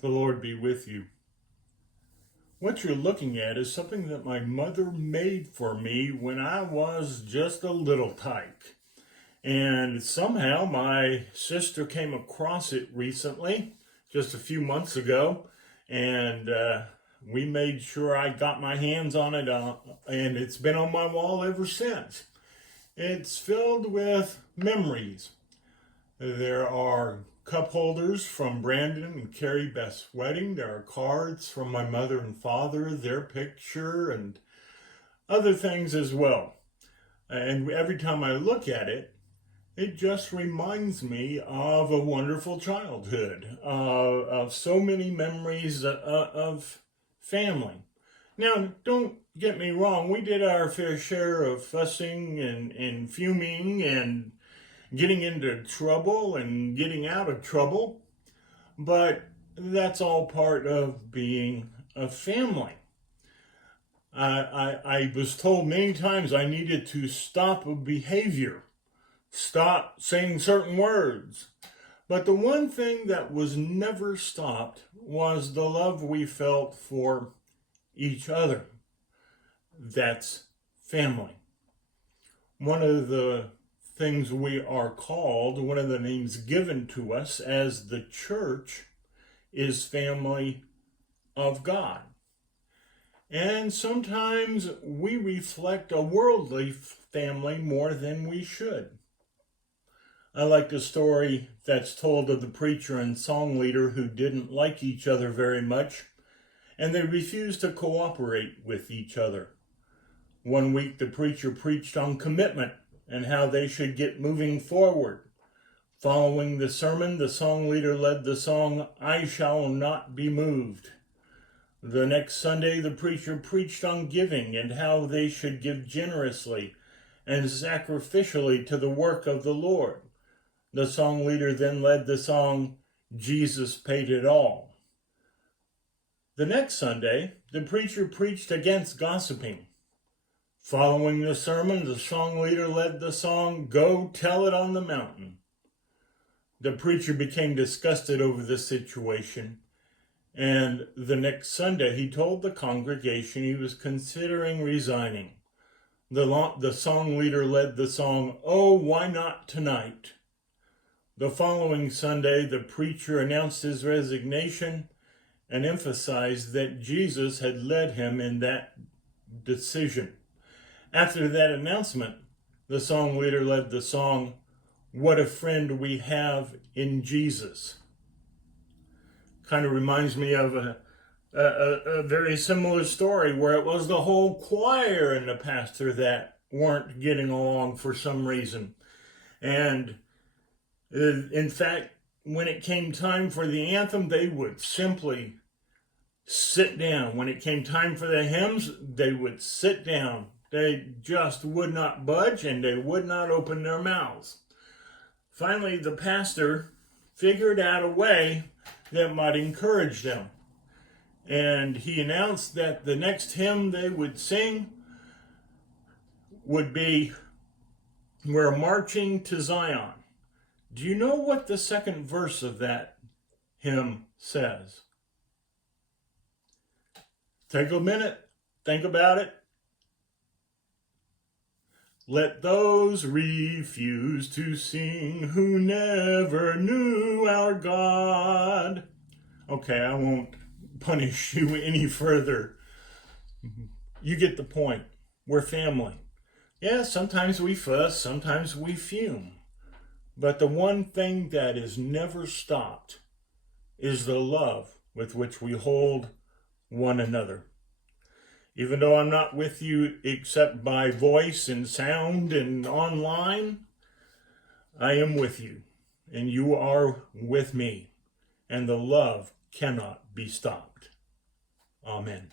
The Lord be with you. What you're looking at is something that my mother made for me when I was just a little tyke. And somehow my sister came across it recently, just a few months ago, and we made sure I got my hands on it, and it's been on my wall ever since. It's filled with memories. There are cup holders from Brandon and Carrie Beth's wedding. There are cards from my mother and father, their picture, and other things as well. And every time I look at it, it just reminds me of a wonderful childhood, of so many memories of family. Now, don't get me wrong, we did our fair share of fussing and fuming and getting into trouble and getting out of trouble, but that's all part of being a family. I was told many times I needed to stop a behavior, stop saying certain words. But the one thing that was never stopped was the love we felt for each other. That's family. One of the things we are called, one of the names given to us as the church, is family of God. And sometimes we reflect a worldly family more than we should. I like the story that's told of the preacher and song leader who didn't like each other very much, and they refused to cooperate with each other. One week the preacher preached on commitment and how they should get moving forward. Following the sermon, the song leader led the song, "I Shall Not Be Moved." The next Sunday, the preacher preached on giving and how they should give generously and sacrificially to the work of the Lord. The song leader then led the song, "Jesus Paid It All." The next Sunday, the preacher preached against gossiping. Following the sermon, the song leader led the song, "Go Tell It on the Mountain." The preacher became disgusted over the situation, and the next Sunday he told the congregation he was considering resigning. The song leader led the song, "Oh, Why Not Tonight?" The following Sunday, the preacher announced his resignation and emphasized that Jesus had led him in that decision. After that announcement, the song leader led the song, "What a Friend We Have in Jesus." Kind of reminds me of a very similar story where it was the whole choir and the pastor that weren't getting along for some reason. And in fact, when it came time for the anthem, they would simply sit down. When it came time for the hymns, they would sit down. They just would not budge and they would not open their mouths. Finally, the pastor figured out a way that might encourage them. And he announced that the next hymn they would sing would be, "We're Marching to Zion." Do you know what the second verse of that hymn says? Take a minute, think about it. "Let those refuse to sing who never knew our God." Okay, I won't punish you any further. You get the point. We're family. Yeah, sometimes we fuss, sometimes we fume. But the one thing that is never stopped is the love with which we hold one another. Even though I'm not with you except by voice and sound and online, I am with you, and you are with me, and the love cannot be stopped. Amen.